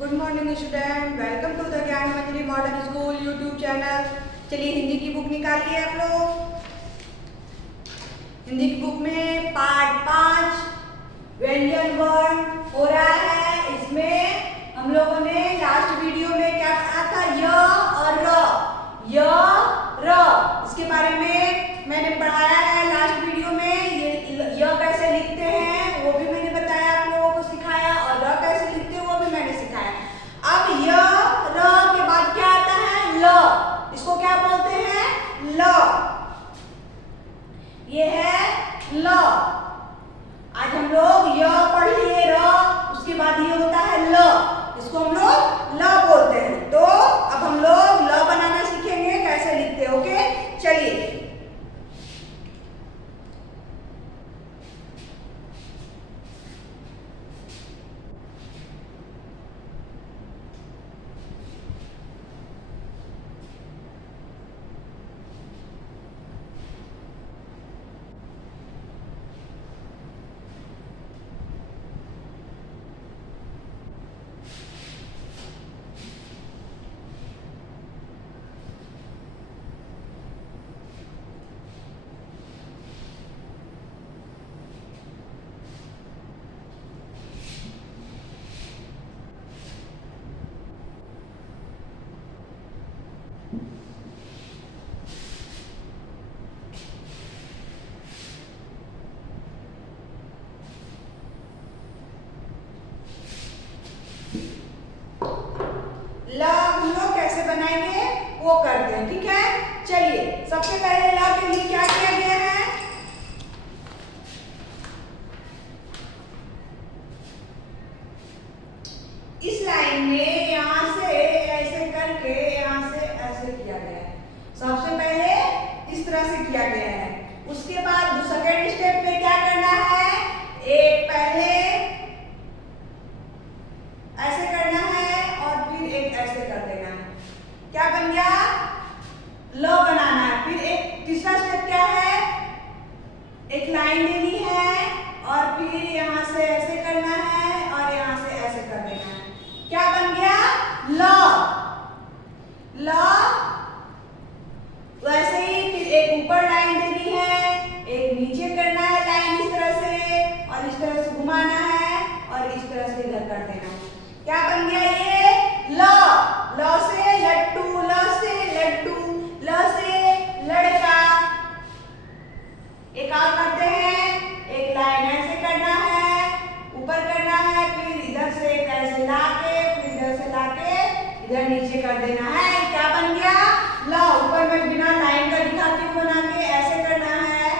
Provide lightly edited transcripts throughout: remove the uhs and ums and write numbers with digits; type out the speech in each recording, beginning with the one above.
Good morning student, welcome to the Gyan Manjari modern school YouTube channel. चलिए हिंदी की book निकालिए आप लोग। हिंदी की बुक में पार्ट 5 व्यंजन वर्ण हो रहा है। इसमें हम लोगों ने लास्ट वीडियो में क्या पढ़ा था, य और र। य र इसके बारे में मैंने पढ़ाया है लास्ट वीडियो में। य कैसे लिखते हैं वो भी मैंने बताया, आप लोगों को सिखाया, और र कैसे लिखते हैं वो भी मैंने सिखाया। अब य र के बाद क्या आता है, ल। इसको क्या बोलते हैं, ल। ये है ल। आज हम लोग य पढ़ लिए, र, उसके बाद ये होता है ल। इसको हम लोग ल बोलते हैं। तो अब हम लोग ल बनाना सीखेंगे कैसे लिखते हैं। ओके, चलिए। ल हम लोग कैसे बनाएंगे वो करते हैं, ठीक है। चलिए, सबसे पहले ल के लिए क्या किया गया है, इस लाइन में यहां से ऐसे करके यहां से ऐसे किया गया है। सबसे पहले इस तरह से किया गया है। उसके बाद सेकंड स्टेप में क्या करना है, एक पहले ऐसे करना है और फिर एक ऐसे कर देना है। क्या बन गया, ल बनाना है। फिर एक तीसरा स्टेप क्या है, एक लाइन लेनी है और फिर यहां से ऐसे करना है और यहां से ऐसे कर देना है। क्या बन गया, ल। ल वैसे ही फिर एक ऊपर लाइन देनी है, एक नीचे करना है लाइन इस तरह से, और इस तरह से घुमाना है और इस तरह से इधर कर देना है। क्या बन गया ये, ल। ल से लट्टू, ल से लड्डू, ल से लड़का। एक और करते हैं, एक लाइन ऐसे करना है, ऊपर करना है, फिर इधर से ऐसे लाके, फिर इधर से लाके इधर नीचे कर देना है। क्या बन गया, ल। ऊपर में बिना लाइन का दिखाती हूँ बना के, ऐसे करना है,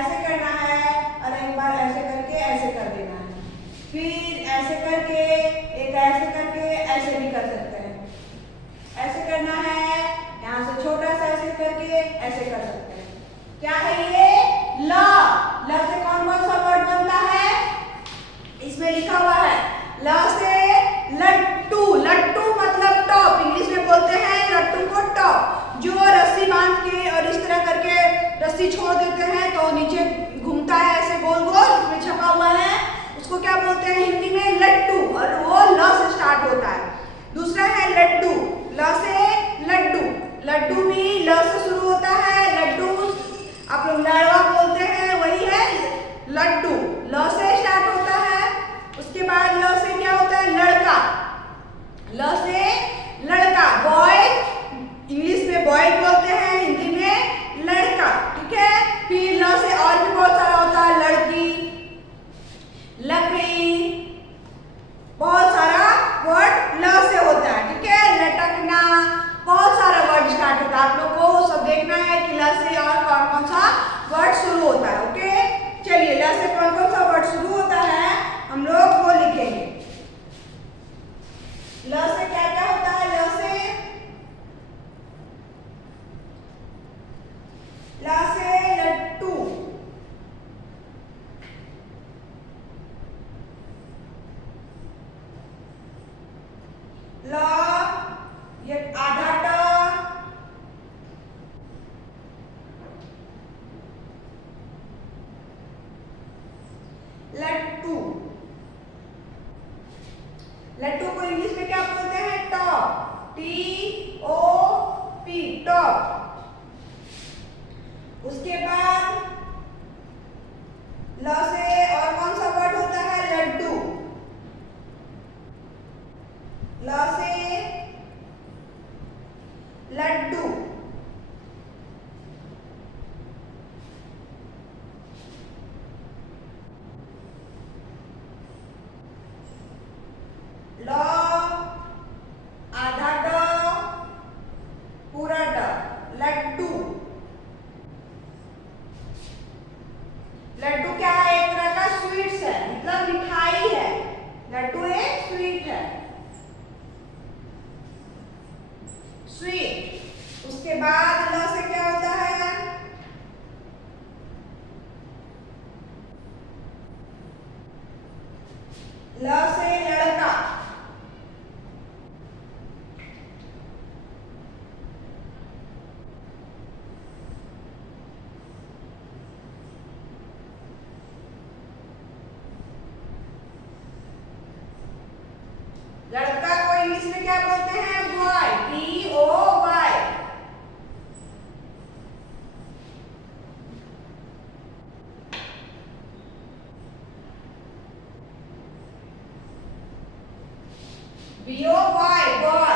ऐसे करना है, और एक बार ऐसे करके ऐसे कर देना है। फिर ऐसे करके, एक ऐसे करके ऐसे भी कर सकते हैं। ऐसे करना है, यहाँ से छोटा सा ऐसे करके ऐसे कर सकते हैं। क्या है ये, ल। ल से कौन कौन सा वर्ड बनता है, इसमें लिखा हुआ है, ल से लट्टू। लट्टू मतलब टॉप, इंग्लिश में बोलते हैं लट्टू को टॉप। जो रस्सी बांध के और इस तरह करके रस्सी छोड़ देते हैं तो नीचे घूमता है ऐसे गोल गोल, उसमें छपा हुआ है, उसको क्या बोलते हैं हिंदी में, लट्टू। और वो ल से स्टार्ट होता है। दूसरा है लड्डू, ल से लड्डू। लड्डू भी ल से शुरू होता है। लड्डू आप लोग लाड़वा बोलते हैं, वही है लड्डू, ल से स्टार्ट होता है। उसके बाद ल से क्या होता है, लड़का। ल से लड़का, बॉय, इंग्लिश में बॉय बोलते हैं, हिंदी में लड़का, ठीक है। फिर ल से और भी बहुत सारा होता है, लड़की, लकड़ी, बहुत सारा वर्ड ल से होता है, ठीक है। लटकना, बहुत सारा वर्ड स्टार्ट होता है। आप लोग को सब देखना है कि ल से और कौन कौन सा वर्ड शुरू होता है। ओके, चलिए, ल से कौन कौन सा वर्ड शुरू होता है हम लोग वो लिखेंगे। ल से क्या क्या होता है, ल से लट्टू, ल ये आधा ट, लट्टू। लड्डू को इंग्लिश में क्या बोलते हैं? Top, T-O-P, top. उसके बाद ल से और कौन सा वर्ड होता है? लड्डू। ल से लड्डू। ल आधा ड पूरा ड, लड्डू। लड्डू क्या है? एक तरह का स्वीट्स है, मतलब मिठाई है। लड्डू एक स्वीट है, स्वीट। उसके बाद ल से क्या होता है? ल से लड़का। लड़का को इंग्लिश में क्या बोलते हैं? Boy, T-O-Y। B-O-Y, boy.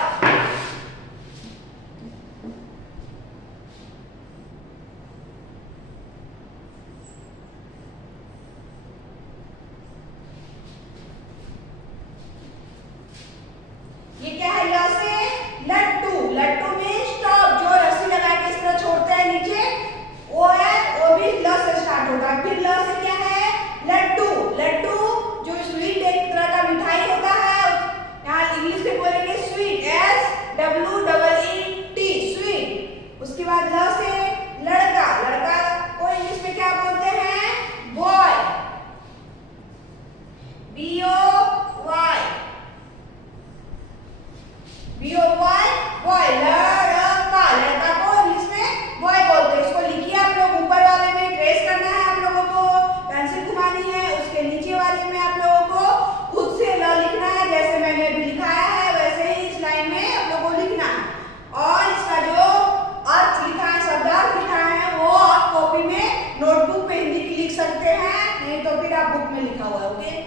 ये क्या है? ल से लड्डू। लड्डू में स्टॉप, जो रस्सी लगा के इस तरह छोड़ते हैं नीचे, वो है, वो भी ल से स्टार्ट होता है। फिर ल से क्या है? लड्डू। लड्डू जो स्वीट एक तरह का मिठाई होता है, यहाँ इंग्लिश में बोलेंगे स्वीट, S-W-E-E-T, स्वीट। उसके बाद ल से लड़का। लड़का को इंग्लिश में क्या बोलते हैं? Boy, B-O-Y, B-O-Y, boy. लड़का, लड़का को इंग्लिश में बॉय बोलते हैं। इसको लिखिए आप लोग, ऊपर वाले में ट्रेस करना है आप लोगों को, पेंसिल घुमानी है। उसके नीचे वाले में आप लोगों को खुद से ल लिखना है, जैसे मैंने भी लिखाया है वैसे ही इस लाइन में आप लोगों को लिखना है। और इसका जो अर्थ लिखा है, शब्दार्थ लिखा है, वो आप कॉपी में नोटबुक पे हिंदी की लिख सकते हैं, नहीं तो फिर आप बुक में लिखा हुआ है। ओके,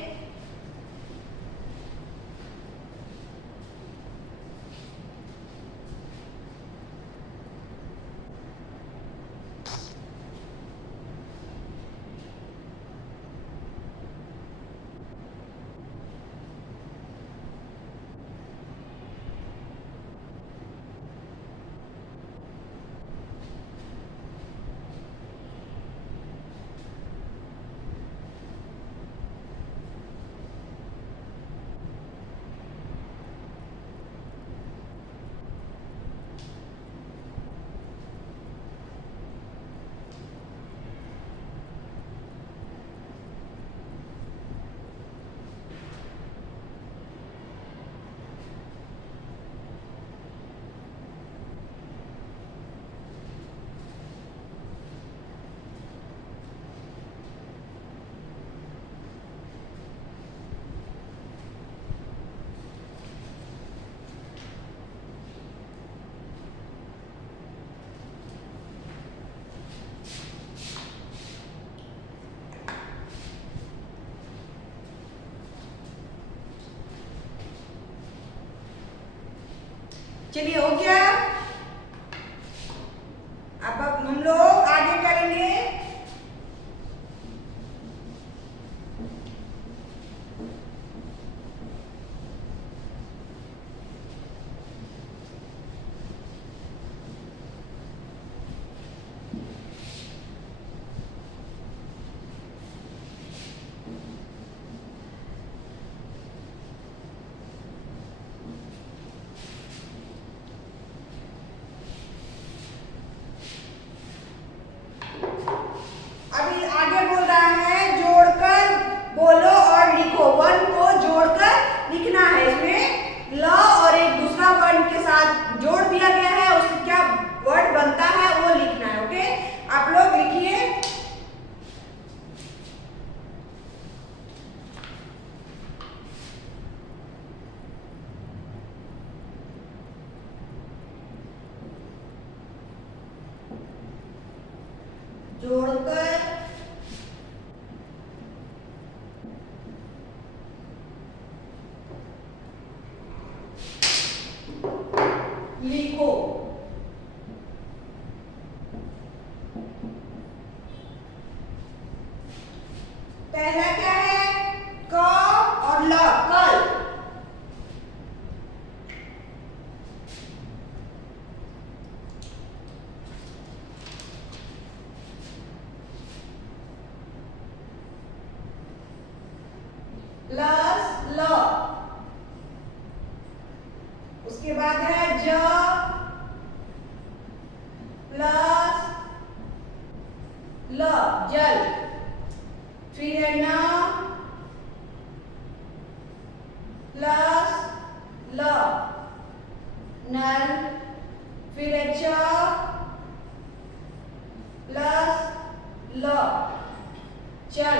चलिए हो गया। अब हम लोग आगे करेंगे। प्लस ल। उसके बाद है ज प्लस ल, जल। फिर है न प्लस ल, नल। फिर है च प्लस ल, चल।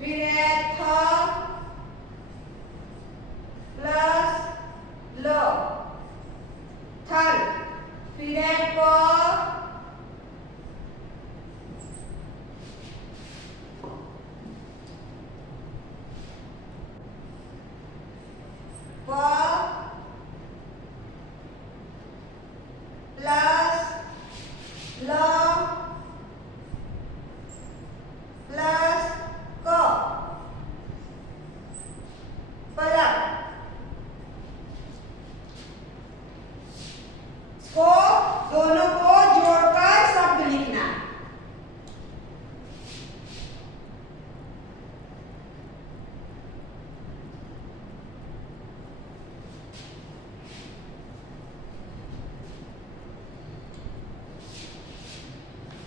फिर है थ प्लस ल, थल। फिर है प प्लस ल प्लस क, पलक। इसको दोनों को जोड़कर शब्द लिखना।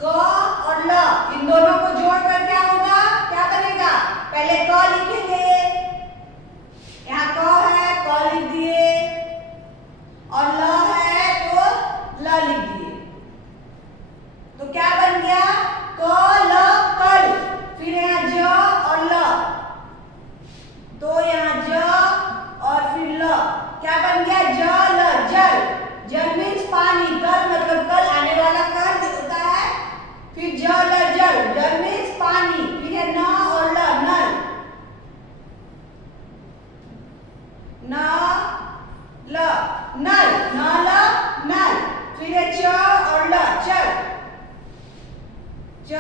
क और ल, इन दोनों को जोड़कर क्या होगा, क्या बनेगा? पहले क लिखेंगे, यहाँ क है, क लिख दिए, और ल है तो ल लिख दिए। तो क्या बन गया? क ल कल। फिर यहाँ ज और ल, तो यहाँ ज और फिर ल, क्या बन गया? जल, जल। जल मीन्स पानी, कल मतलब कल आने वाला कल होता है। फिर जल, जल, जल मीन्स पानी। फिर है न और ल, नल। न ल, नल, न ल, नल। फिर है च और ल, चल। च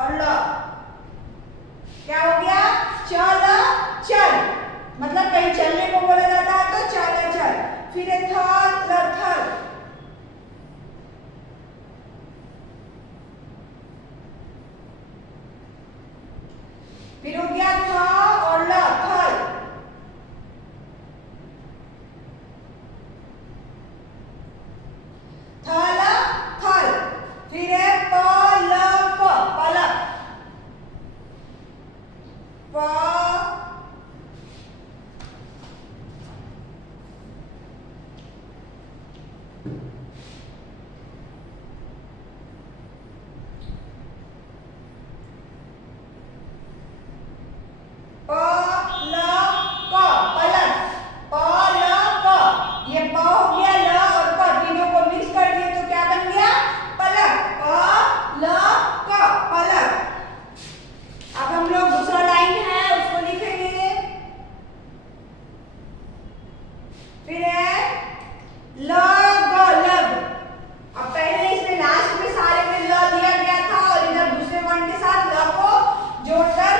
और ल, क्या हो गया? चल, चल। मतलब कहीं चलने को बोला जाता है तो चल, चल। फिर है थल, थल। फिर हो गया थ और ल, थल। थल, थल। फिर है प ल प, पलक। प प ल क, पलक। प ल क, ये प हो गया, ल और क तीनों को मिक्स कर दिए तो क्या बन गया? पलक। प ल क, पलक। अब हम लोग दूसरा लाइन है उसको लिखेंगे। फिर है ल ग, लग। अब पहले इसमें लास्ट में सारे में ल दिया गया था और इधर दूसरे वर्ण के साथ ल को जोड़कर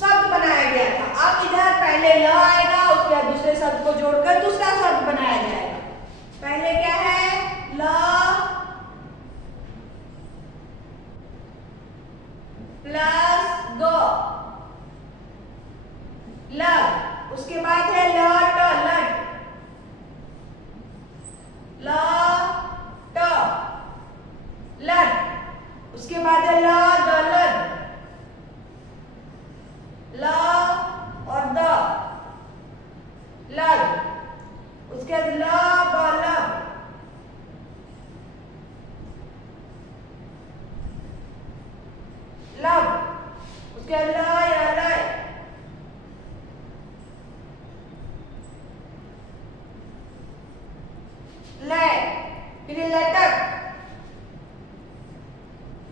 शब्द बनाया गया था। अब इधर पहले ल आएगा, उसके बाद दूसरे शब्द को जोड़कर दूसरा शब्द बनाया जाएगा। पहले क्या है? ल प्लस ग, लग। उसके बाद है लट, लट। ल ट, लट। उसके बाद है ल द, लद। ल और द, लद। उसके बाद ल ब, लब। लब। उसके बाद ल या लय। लय। फिर लटक।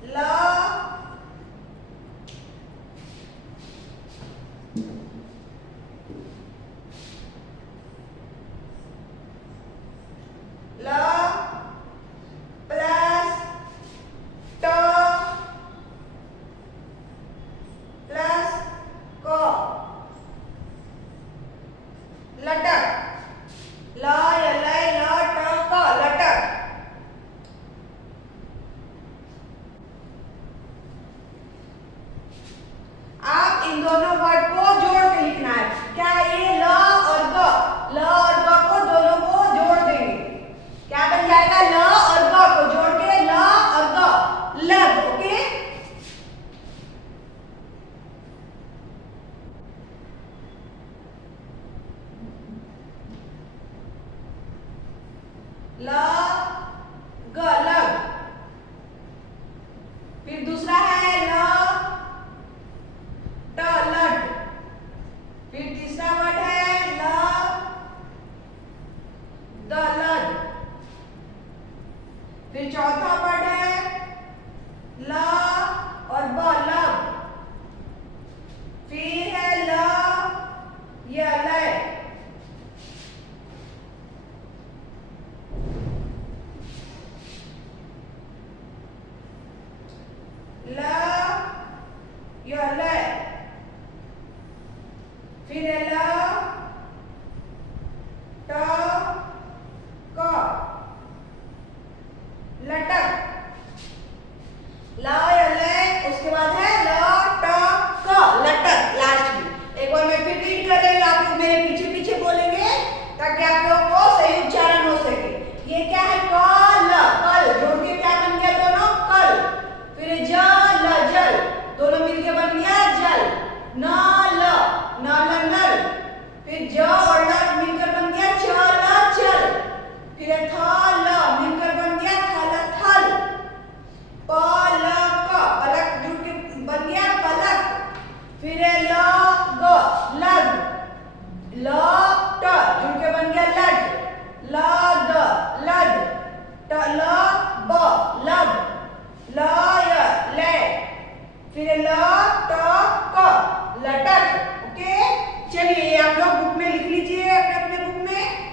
ल ल प्लस ट प्लस इन दोनों वर्ड को जोड़ के लिखना है। क्या है ये? ल और ग, ल और ग को दोनों को जोड़ देंगे। क्या बन जाएगा? ल और ग को जोड़ के ल और ग, लग। ओके, ल ग, लग। फिर दूसरा है ल ट, लट। फिर तीसरा वर्ड है ल द, लड। फिर चौथा वर्ड है ल और ब, लब। फिर है ल य, लय। ल य, लय। फिर है ल ट, क, लटक। ल या लय, उसके बाद है ल ट क, लटक लास्ट में। एक बार मैं फिर रीड कर रही हूँ, आप लोग मेरे पीछे पीछे बोलेंगे ताकि आप लोगों को सही उच्चारण हो सके। ये क्या है? कल, कल जोड़ के क्या बन गया? दोनों कल। फिर जल, जल, दोनों मिलके बन गया जल। नल, नल, नल। फिर ज और ल मिलकर बन गया चल, चल। फिर थल, मिलकर बन गया थल, थल। पलक, पलक जुड़ के बन गया पलक। फिर है लग, लग। लट जुड़ के बन गया लट। लद, लद। लब, लब। लय, लय। फिर है लटक, लटक। ओके, चलिए आप लोग बुक में लिख लीजिए, अपने अपने बुक में।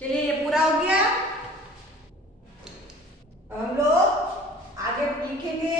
चलिए ये पूरा हो गया। हम लोग आगे लिखेंगे।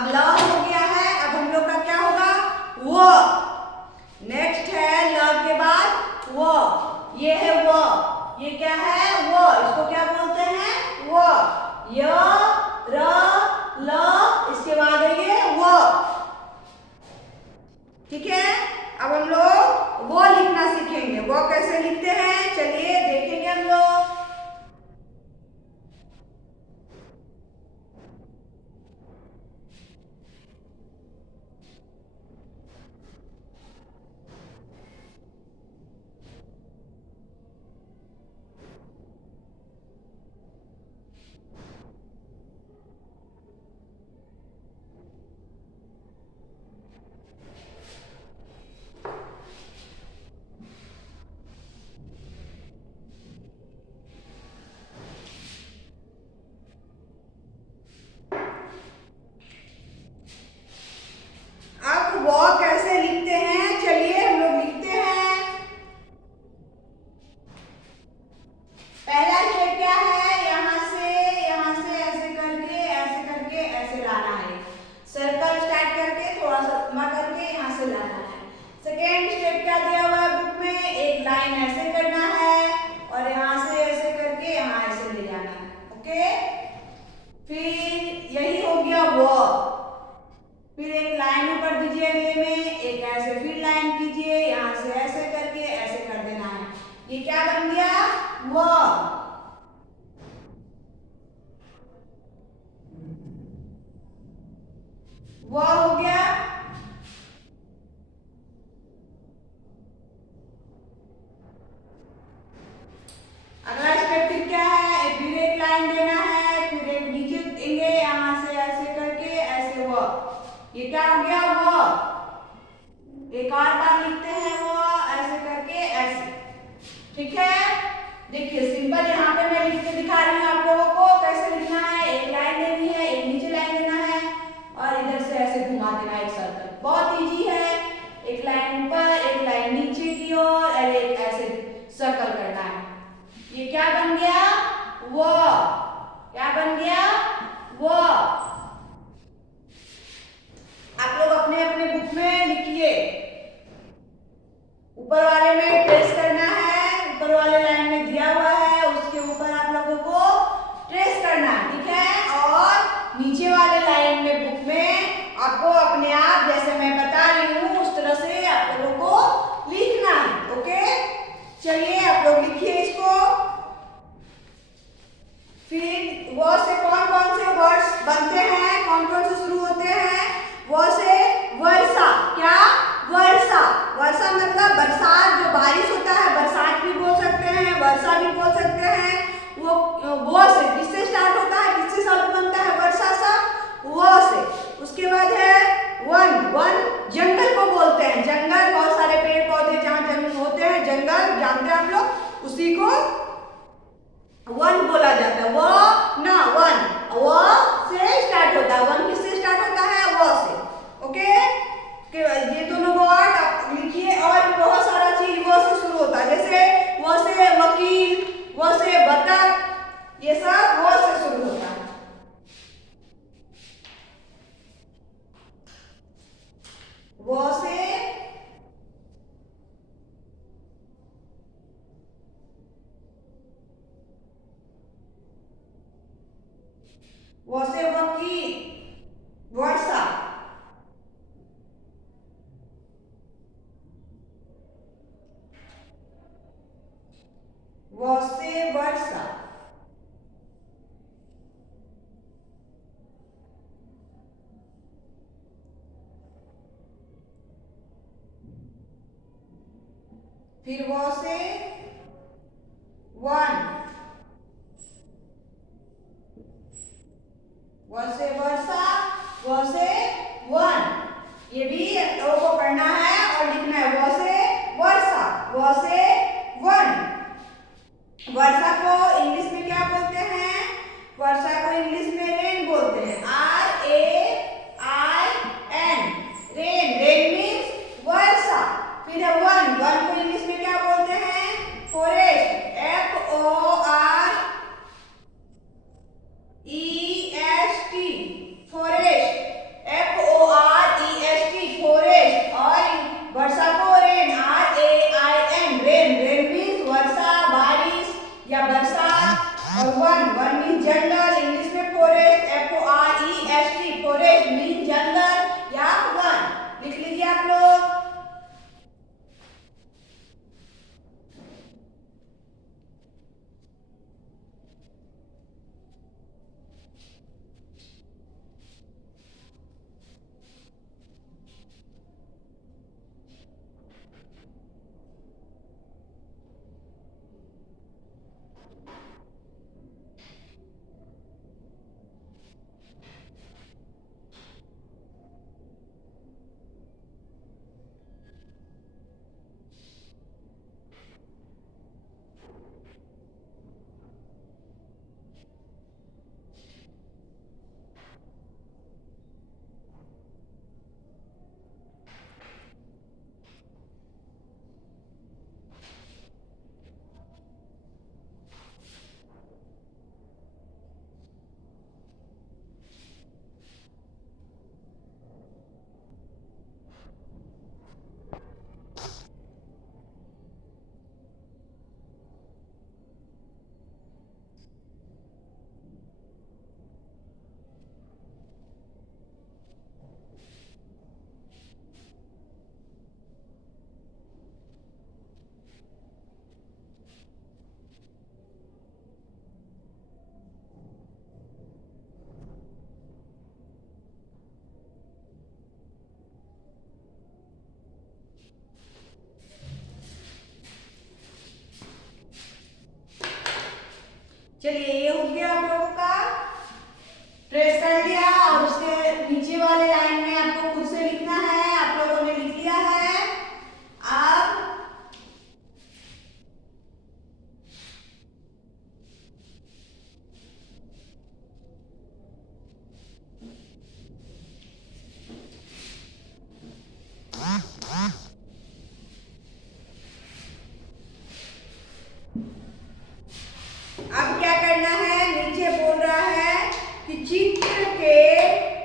अब ल हो गया है, अब हम लोग का क्या होगा? वो। नेक्स्ट है ल के बाद वो, ये है वो, ये क्या है? वो। इसको क्या बोलते हैं? वो। य र ल, इसके बाद है ये वो। ठीक है, अब हम लोग वो लिखना सीखेंगे। वो कैसे लिखते हैं चलिए देखेंगे हम लोग। अब वो कैसे लिखते हैं चलिए हम लोग लिखते हैं। पहला स्टेप क्या है? यहाँ से ऐसे करके ऐसे लाना है। सर्कल स्टार्ट करके थोड़ा सा लंबा करके यहाँ से लाना है। सेकेंड स्टेप क्या दिया हुआ है बुक में? एक लाइन ऐसे करना है और यहाँ से ऐसे करके यहाँ ऐसे ले जाना है। ओके, फिर यही हो गया वो। फिर एक लाइन ऊपर दीजिए अगले में, एक ऐसे फिर लाइन कीजिए, यहाँ से ऐसे करके ऐसे कर देना है। ये क्या बन गया? वो। वो हो गया। अगला स्टेप फिर क्या है? फिर एक लाइन देना है, फिर एक नीचे देंगे, यहाँ से ऐसे करके ऐसे वो। ये क्या हो गया? वो। एक और बार लिखते हैं वो, ऐसे करके ऐसे। ठीक है, देखिए सिंपल यहाँ पे मैं लिख के दिखा रही हूँ आप लोगों को कैसे लिखना है। एक लाइन देनी है, एक नीचे लाइन देना है और इधर से ऐसे घुमा देना है एक सर्कल। बहुत इजी है। एक लाइन ऊपर, एक लाइन नीचे की ओर और एक ऐसे सर्कल करना है। ये क्या बन गया? वो। क्या बन गया? वो। आप लोग अपने अपने बुक में लिखिए। ऊपर वाले में ट्रेस करना है, ऊपर वाले लाइन में दिया हुआ है उसके ऊपर आप लोगों को ट्रेस करना है। ठीक है, और नीचे वाले लाइन में बुक में आपको अपने आप जैसे मैं बता रही हूँ उस तरह से आप लोगों को लिखना है। ओके, चलिए आप लोग लिखिए इसको। फिर वो से कौन कौन से वर्ड्स बनते हैं, कौन कौन से शुरू होते हैं? वो से वर्षा। क्या? वर्षा। वर्षा मतलब बरसात, जो बारिश होता है, बरसात भी बोल सकते हैं, वर्षा भी बोल सकते हैं। वो से किससे स्टार्ट होता है, किससे शब्द बनता है वर्षा शब्द? वो से। उसके बाद है वन। वन जंगल को बोलते हैं, जंगल, बहुत सारे पेड़ पौधे जहाँ जंगल होते हैं, जंगल जानते हैं आप लोग, उसी को वन बोला जाता है। वो ना वन, वो से स्टार्ट होता है। वन किससे स्टार्ट होता है? वो से। ओके, ये दोनों वर्ड आप लिखिए। और भी बहुत सारा चीज वो से शुरू होता है, जैसे वो से वकील, वो से बतख, ये सब वो से शुरू होता है। वो से वकील, वर्षा। वो से वर्षा। फिर वो से वन, वो से वर्षा, वो से वन। ये भी लोगों को पढ़ना है और लिखना है। वो से वर्षा, वो से वन। वर्षा को इंग्लिश में क्या बोलते हैं? वर्षा को इंग्लिश में रेन बोलते हैं। RAIN, rain. रेन मीन्स वर्षा। फिर है वन। वन को इंग्लिश में क्या बोलते हैं? फॉरेस्ट। FOREST।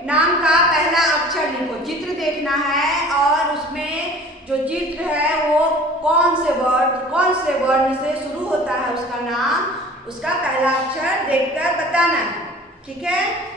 नाम का पहला अक्षर लिखो। चित्र देखना है और उसमें जो चित्र है वो कौन से वर्ण से शुरू होता है, उसका नाम, उसका पहला अक्षर देखकर बताना है। ठीक है।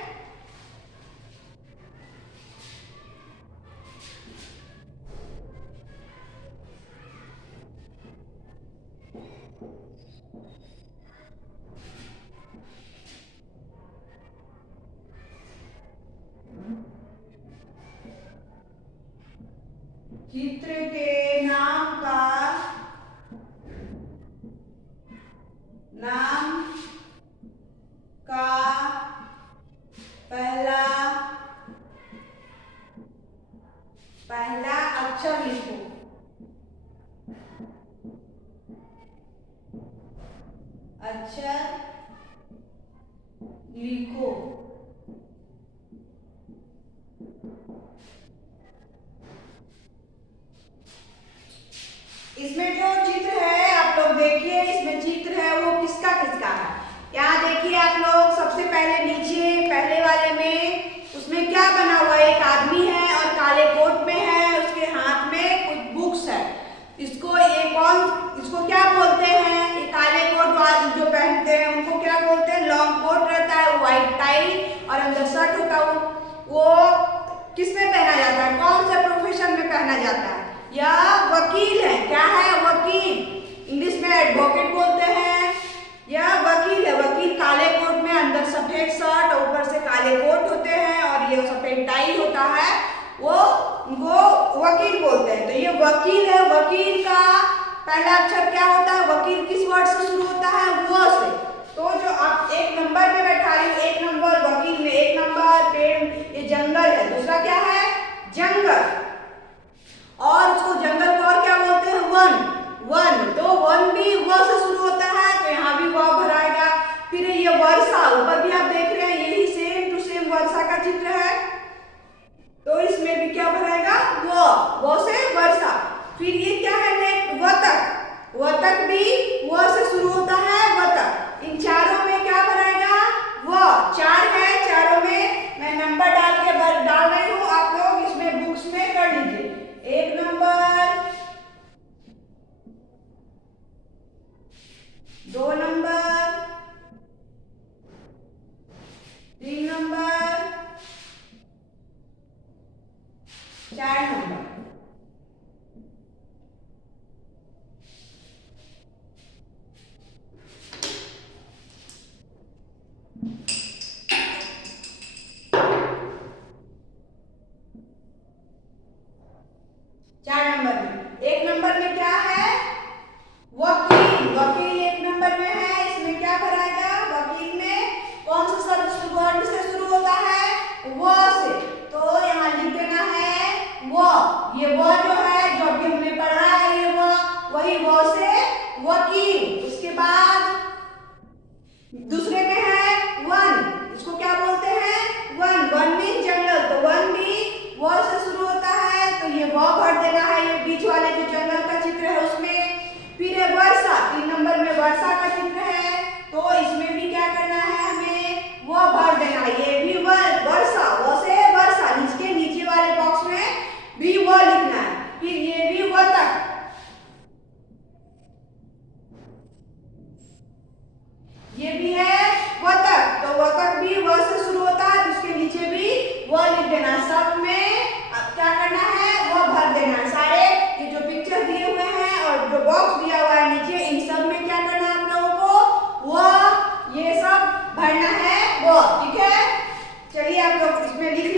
चित्र के नाम का पहला अक्षर लिखो। अक्षर लिखो। इसमें जो चित्र है आप लोग देखिए, इसमें चित्र है वो किसका किसका है। यहाँ देखिए आप लोग, सबसे पहले नीचे पहले वाले में उसमें क्या बना हुआ है, एक आदमी है और काले कोट में है, उसके हाथ में कुछ बुक्स है। इसको क्या बोलते हैं, ये काले कोट वाले जो पहनते हैं उनको क्या बोलते हैं, लॉन्ग कोट रहता है, व्हाइट टाई और अंदर शर्ट होता है। वो किस में पहना जाता है, कौन से प्रोफेशन में पहना जाता है, यह वकील है। क्या है, वकील। इंग्लिश में एडवोकेट बोलते हैं। यह वकील है। वकील काले कोट में, अंदर सफेद शर्ट और ऊपर से काले कोट होते हैं और ये सफेद टाई होता है, वो वकील बोलते हैं। तो ये वकील है। वकील का पहला अक्षर क्या होता है, वकील किस वर्ड से शुरू होता है, वो से। तो जो आप एक नंबर में बैठा रही, एक नंबर वकील में, एक नंबर पेड़, ये जंगल है। दूसरा क्या है, जंगल। और उसको जंगल को और क्या बोलते हैं, वन। तो वन भी व से शुरू होता है, तो यहाँ भी व भराएगा। फिर ये वर्षा, ऊपर भी आप देख रहे हैं, यही सेम टू सेम वर्षा का चित्र है, तो इसमें भी क्या भराएगा, वो से वर्षा। फिर ये क्या है, नेक्स्ट वतक भी व से शुरू होता है, वतक। इन चारों में क्या भराएगा, व। चार है, चारों में मैं नंबर डाल रही हूँ, आप लोग इसमें बुक्स में कर लीजिए। 1 नंबर, 2 नंबर, 3 नंबर, 4 नंबर। एक नंबर में क्या है, वकील 1 नंबर में है। इसमें क्या भराएगा, वकील में कौन सा शब्द वर्ण से शुरू होता है, वो से। तो यहाँ लिख देना है वो। ये वो जो है, जो अभी हमने पढ़ा है, ये वो, वही वो से वकील। उसके बाद दूसरे में है वन। इसको क्या बोलते हैं, वन मीन जंगल। तो वन भी वो से शुरू होता है, तो ये वो भर देना है, ये बीच वाले जो जंगल का चित्र है उसमें। फिर है वर्षा, 3 नंबर में वर्षा का चित्र है, तो इसमें भी क्या करना है, हमें वो भर देना है। ये भी वर्षा, वो से वर्षा, इसके नीचे वाले बॉक्स में भी वो लिखना है। फिर ये भी वतक, ये भी है वतक, तो वतक भी व से शुरू होता है, तो उसके नीचे भी वो लिख देना। सब में अब क्या करना है, वो भर देना है। सारे ये जो पिक्चर दिए हुए हैं और जो बॉक्स दिया हुआ है नीचे, इन सब में क्या करना है आप लोगों को, वो ये सब भरना है वो। ठीक है, चलिए आप लोग इसमें लिख